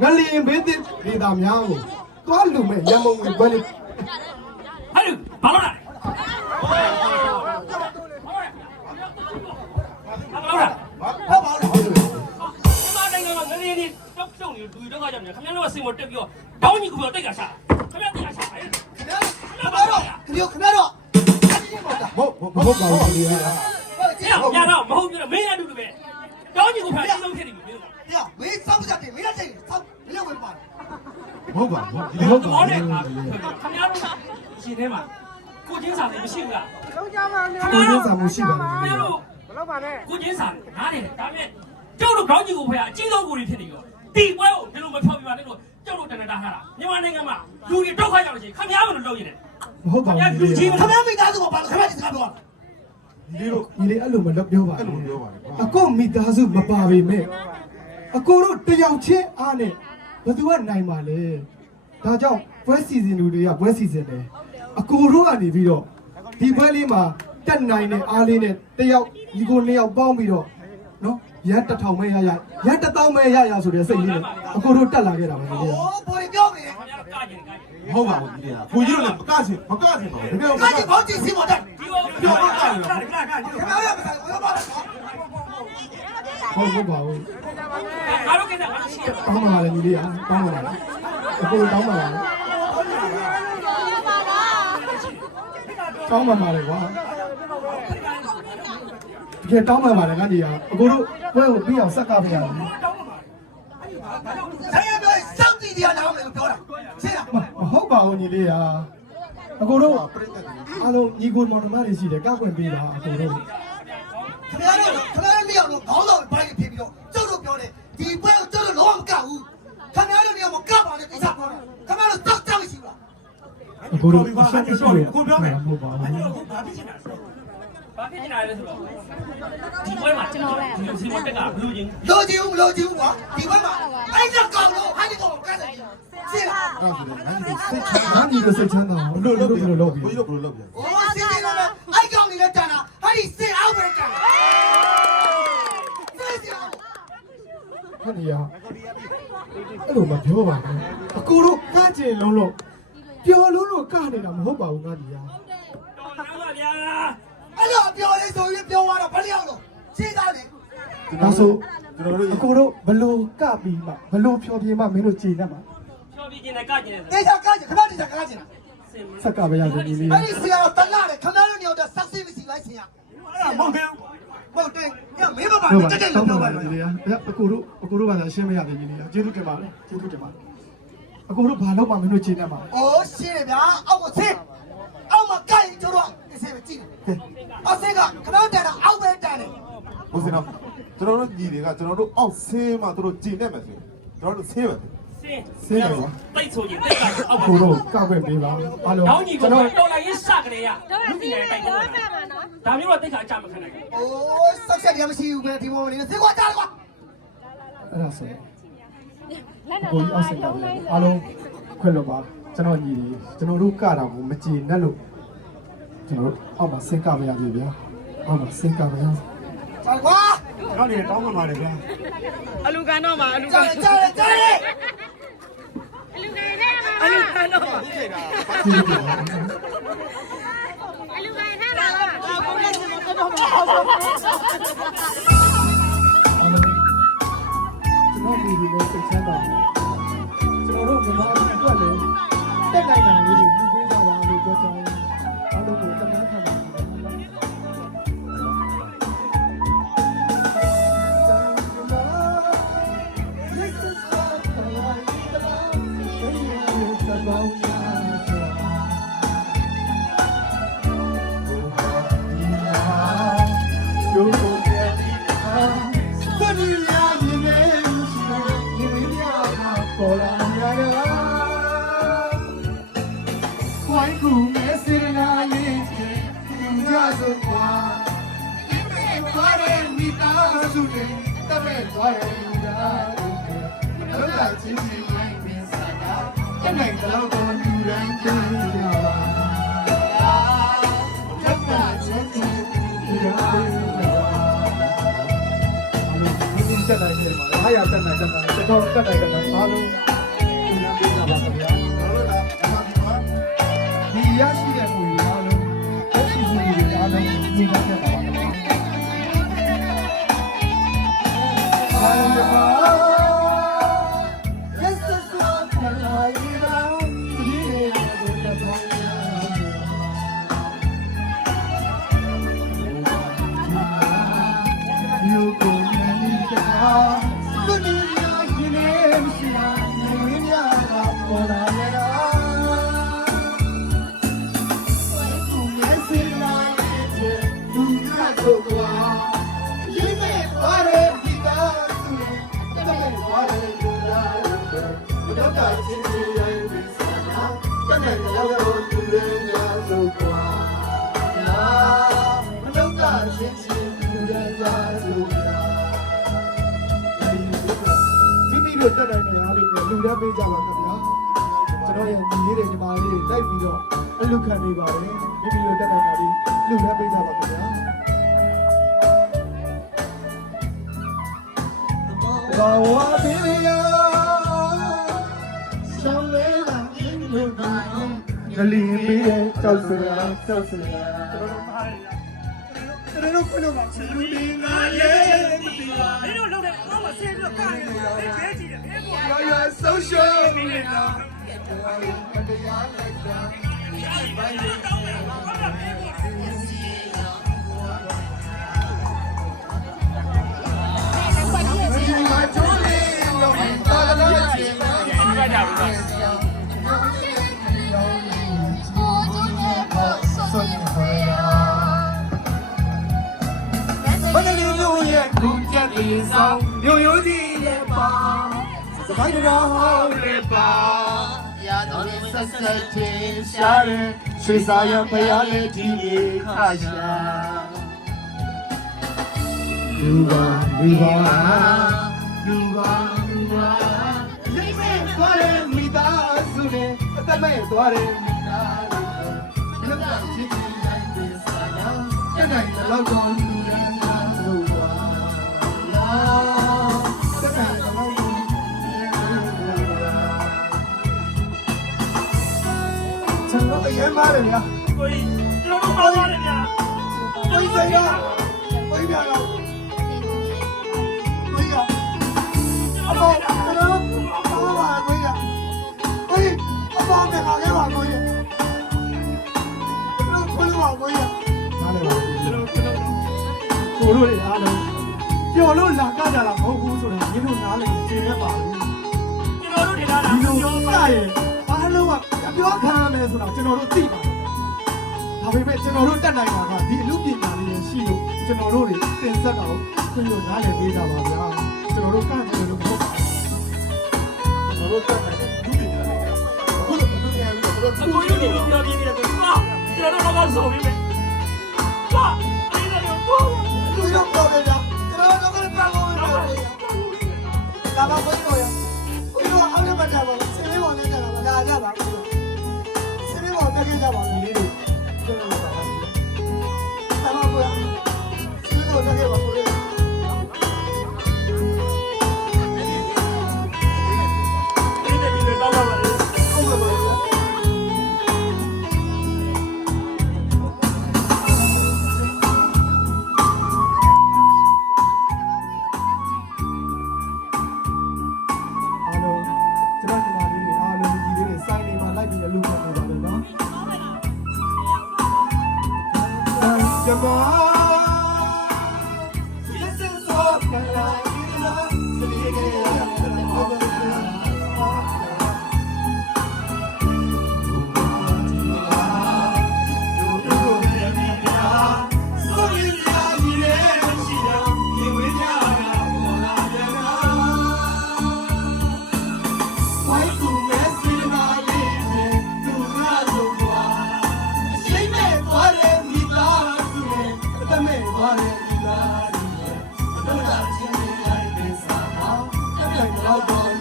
ငလျင်ဘေးသစ်ဒေတာများကိုသွားလူမဲ့ရမုံဝင်ဘက်လေးဟဲ့ဘာလို့လဲလူတော့ကကြမယ်ခင်ဗျားတို့ကစင်မတက်ပြီးတော့တောင်းကြီးကူတော့တိတ်ကရှာခင်ဗျားတိတ်ကရှာခင်ဗျားတော့ခင်ဗျားခင်ဗျားတော့ဟုတ်ဟုတ်ဟုတ်ပါဘူးခင်ဗျာညတော့မဟုတ်ဘူးမင်းရတူတူပဲတောင်းကြီးကူဖာစီးဆုံးဖြစ်နေပြီမင်းကညမင်းစောက်ကြတယ်မင်းကစိတ်စောက် မဟုတ်ပါဘူးဒီလိုဟုတ်ပါဘူးခင်ဗျားတို့ရှင်ထဲမှာကိုချင်းစာလည်းမရှိဘူးလားလုံးကြပါလေကိုချင်းစာမရှိပါဘူးခင်ဗျားတို့မလုပ်ပါနဲ့ကိုချင်းစာနားနေတယ်ဒါပေမဲ့ကျုပ်တို့ခေါင်းကြီးကိုဖေကအကြီးဆုံးကိုတွေဖြစ်နေရောတီပွဲကိုဒီလိုမဖြောပြပါနဲ့လို့ကျုပ်တို့တဏ္ဍာထားတာမြန်မာနိုင်ငံမှာလူတွေဒုက္ခရောက်နေချင်းခင်ဗျားမလို့လုပ်ရတယ်မဟုတ်ပါဘူးခင်ဗျားလူကြီးခင်ဗျားမိသားစုကိုဘာလို့ခင်ဗျားဒီစကားပြောတာဒီလိုဒီလေအဲ့လိုမလုပ်ပြောပါဘူးအဲ့လိုပြောပါလေအကိုမိသားစုမပါပေမဲ့အကိုတို့တယောက်ချင်းအားနဲ့ ဘယ်သူကနိုင်ပါလဲဒါကြောင့်ပွဲစီစဉ်လူတွေကပွဲစီစဉ်တယ်အကိုတို့ကနေပြီးတော့ဒီပွဲလေးမှာတက်နိုင်တဲ့အားလေးနဲ့တယောက်ဒီကိုနှစ်ယောက်ပေါင်းပြီးတော့နော်ရန်တထောင်မဲရရရန်တထောင်မဲရရဆိုတဲ့စိတ်လေးနဲ့အကိုတို့တက်လာခဲ့တာပါခင်ဗျာဟောဘယ်ပြောနေဟုတ်ပါဘူးဒီကကိုကြီးတို့လည်းမကစင်မကစင်ပါဘူးတကယ်ကိုကစင်ဘောကြည့်စီမတော့ဒီဟောပြောတာကကကကကကကကကကက ဟုတ်ဟုတ်ပါဘူးအားလုံးကိစ္စအားရှိတောင်းပါလားညီလေးအားတောင်းပါလားအခုတောင်းပါလားတောင်းပါပါလေကွာတကယ်တောင်းပါပါလေငါကြီးအားအခုတို့ဘွဲကိုပြီးအောင်ဆက်ကပြရအောင်ဆိုင်ရမယ်စောင့်ကြည့်ကြရအောင်လို့ပြောတာရှင်းလားမဟုတ်ပါဘူးညီလေးအားအခုတို့အားလုံးညီကိုမောင်နှမတွေရှိတယ်ကောက်ွင့်ပေးတာအခုတို့ခင်ဗျားတို့ခင်ဗျားတို့မရောက်လို့ခေါင်းဆောင် ပိုင်းဖြစ်ပြီးတော့ကျုပ်တို့ပြောတယ်ဒီပွဲကိုကျုပ်တို့လုံးဝမကဘူးခင်ဗျားတို့လျောက်မကပါနဲ့ကိစ္စပြောတယ်ခင်ဗျားတို့တောက်တောက်ရှိလားအကိုတို့အရှင်းအရှင်းကိုပြောမယ်မဟုတ်ပါဘူးဘာဖြစ်ချင်တာလဲဘာဖြစ်ချင်တာလဲဆိုတော့ဒီပွဲမှာကျွန်တော်ဒီလိုစီမတက်ကဘလူးချင်းလိုချင်ဘူးမလိုချင်ဘူးကွာဒီဘက်မှာအဲ့ဒါကောင်းလို့ဟာဒီကောင်ကတ်တယ်ရှင်းလားအဲ့ဒါဆိုရင်ငါတို့စိတ်ချမ်းငါညီကိုစိတ်ချမ်းသာအောင်လို့လို့လို့လုပ်ပြီးကိုကြီးတို့ဘယ်လိုလုပ်ပြန်။အိုးစီစီလာအဲ့ကောင်နေလဲတန်တာဟာဒီစစ်အောင်ပဲတန်တာ။စစ်စီအောင် ဟုတ်နေရအဲ့လိုမပြောပါနဲ့အကိုတို့ကကြင်လုံးလို့ပျော်လုံးလို့ကနေတာမဟုတ်ပါဘူးငါကြီးอ่ะတော်နာပါဗျာအဲ့လိုပြောလေးဆိုရင်ပြောသွားတော့ဘယ်လျောက်လို့ရှင်းသားတယ်ဒါဆိုကျွန်တော်တို့အကိုတို့ဘလို့ကပြီးမှဘလို့ဖြောပြမှမင်းတို့ကြည်တတ်မှာချောပြီးကျင်တယ်ကကျင်တယ်။တေချာကားချင်ခဏတေချာကားချင်လားစင်မဆက်ကပဲရတယ်ဒီလေး။အဲ့ဒီဆရာတလာတယ်ခမရတို့ညောတော့ဆက်စစ်မရှိလိုက်ဆရာ။အဲ့ဒါမဟုတ်ဘူး။ ဟုတ်တယ်။ညမင်းမပါဟုတ်နဲ့ပါတက်တက်တောလို့င်းပါပြောပါပါတော့ဒီလေးအကိုတို့အကိုတို့ကလည်းရှင်းမရတယ်ဒီလေးကျေးဇူးတင်ပါတယ်ကျေးဇူးတင်ပါတယ်အကိုတို့ဘာလို့မှမင်းတို့ကြည်တတ်မှာ။အိုးရှင်းတယ်ဗျာ။အောက်ကိုဆင်း။အောက်မှာကိုင်ကျတော့အစ်စေးပဲကြည့်တယ်။အောက်ဆင်းကခဏတန်တာအောက်ပဲတန်တယ်ဘုစင်တော့ကျွန်တော်တို့ညီတွေကကျွန်တော်တို့အောက်ဆင်းမှတို့ကျင်နေမယ်ဆိုရင်ကျွန်တော်တို့ဆင်းပါစင်ဆင်းတယ်ကွာတိတ်ဆိုရင်တိတ်ကအောအက်ကိုကိုတို့ကောက်ွယ်ပေးပါအားလုံးတောင်းကြီးကိုကျွန်တော်တော်လိုက်ရေးစကြရလူကြီးနဲ့တိုက်တော့ ဒါမျိုးတော့တိတ်ကအကြမခံနိုင်ဘူး။အိုးဆက်ဆက်ရမရှိဘူးပဲဒီမောင်လေးသေကွာကြတယ်ကွာအဲ့ဒါဆိုရင်အကိုကြီးအောက်ဆက်ကပဲအားလုံးခွင့်လွှတ်ပါကျွန်တော်ညီတွေကျွန်တော်တို့ကတာကိုမကြည်နဲ့လို့ကျွန်တော်တို့အောက်မှာဆင်းကမရဘူးဗျာအောက်မှာဆင်းကမရ။ကြကွာကျွန်တော်နေတောင်းမှပါတယ်ဗျာအလူကန်တော့မှာအလူကြကန်တယ်ကြတယ်ကြတယ်အလူကန်တော့မှာကျေးဇူးတင်ပါတယ် အလူကန်ထဲမှာတော့ဘုရားရှင်မတော်ပါဘူး အားလုံး ကျွန်တော်ညီတွေလည်းစိတ်ချမ်းသာတယ်ကျွန်တော်တို့မြန်မာပြည်အတွက်လည်းတက်နိုင်တာလေးတွေပြုပေးကြပါလို့ပြောချင်တယ်အားလုံးကိုတမန်ခံပါ有 ဝါရလူသားတို့ကဘုရားချင်းချင်းနိုင်ပင်စားတာတနိုင်တော့ကိုလူတိုင်းကျန်းလာပါဘုရားချင်းချင်းဒီရာတက်နိုင်တယ်မှာအားရတက်နိုင်တက်နိုင်တစ်ခေါက်တက်နိုင်တက်နိုင်အားလုံး many times, but you လေးကိုလူရပေးကြပါခင်ဗျာ။ကျွန်တော်ရဲ့ညီလေးတွေညီမလေးတွေလိုက်ပြီးတော့အလူခံနေပါတယ်။မိမိတို့တက်တဲ့နေရာလေးလူရပေးကြပါခင်ဗျာ။ဘာဝဘေးရဆောင်းလေးလာအင်းလို့ပါ။ဂလီပေးတဲ့ကြောက်စရာကြောက်စရာ ကျွန်တော်တို့ခုနကချီလူလေးငါရဲ့မတီးပါမင်းတို့လုံးတဲ့အောက်မှာဆင်းပြီးတော့ကားနေတယ်ဘယ်ကျဲကြည့်တယ်ဘယ်ပေါ် Yo, yo, social media. ဘ စပိုက်တော်ဟောင်းရဲ့ပါရာတော်ဆက်ဆက်ချင်းရှာတဲ့ရွှေစာရဖရားလေးဒီလေးခါရှာလူပါလူပါလူပါလူပါရိတ်မဲ့သွားတဲ့မိသားစုနဲ့အသက်မဲ့သွားတဲ့မိသားစုလောကချစ်ချင်တိုင်းပြစားရတဲ့နိုင်တော့ ကိုကြီးကျွန်တော်တို့ပေါင်းသွားတယ်ဗျာဘယ်ဆိုင်ကဘယ်ပြာတော့ဘယ်ကအမေကျွန်တော်ဘာပါကိုရဘယ်အမေကလည်းပါကိုရကျွန်တော်ခွလို့ပါကိုရနားလည်ပါကျွန်တော်ကျွန်တော်ကိုတို့တွေအားလုံးပျော်လို့လာကြကြတာမဟုတ်ဘူးဆိုတာမင်းတို့နားလည်ရင်ကျေနပ်ပါဘူးကျွန်တော်တို့နေလာတာဒီလိုပြောစပါရင်အားလုံးကပြောခံရမယ်ဆိုတာကျွန်တော်တို့သိပါတယ် ဒါပေမဲ့ကျွန်တော်တို့တက်နိုင်တာကဒီအမှုပညာလေးတွေရှိလို့ကျွန်တော်တို့တွေတင်ဆက်တာကိုခွင့်လို့နားလည်ပေးကြပါဗျာကျွန်တော်တို့ကန့်တယ်လို့မဟုတ်ပါဘူးကျွန်တော်တို့တက်နိုင်တယ်ဒီလိုခုလိုဘယ်လိုလဲဘယ်လိုအကိုကြီးတို့ပြောပြနေတယ်ဆိုတော့ကျွန်တော်တို့တော့ဆိုပြီးမယ်ဟာအဲ့ဒါတော့တော့လူရောပြောတယ်ဗျာကျွန်တော်တို့ကလည်းပါလို့ပြောတယ်လာပါဘယ်လိုရကိုရောအောက်နဲ့ပတ်တာပါစင်းလေးပေါ်နဲ့ကြတာပါလာကြပါစင်းလေးပေါ်တက်ကြပါ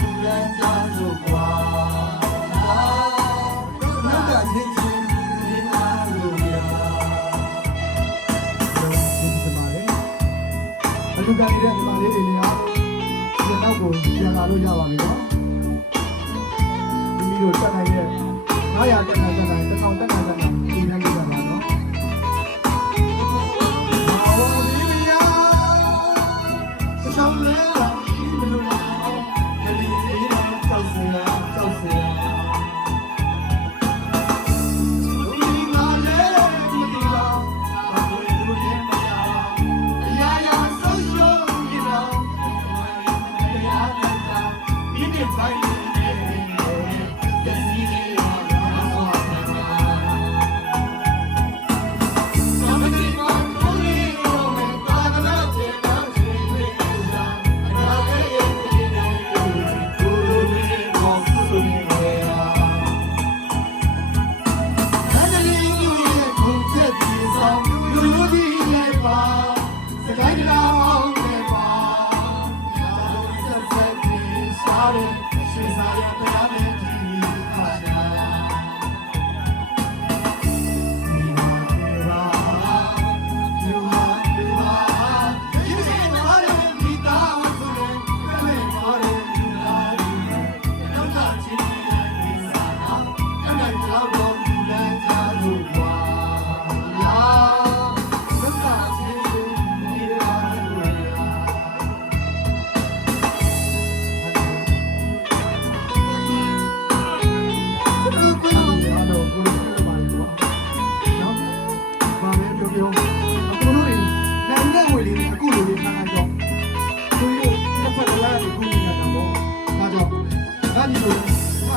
လူရန်ကြဆုံးကွာဘုရားချင်းချင်းလေးအားလို့ရဘုရားဒီမှာလေဘုရားနေတဲ့ဒီမှာလေးတွေလည်းအားဒီနောက်ကိုပြန်လာလို့ရပါပြီနော်မိမိတို့တက်နိုင်ရဲ့900တက်နိုင်တက်နိုင်1000တ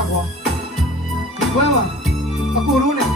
agora. Igual a, a corona.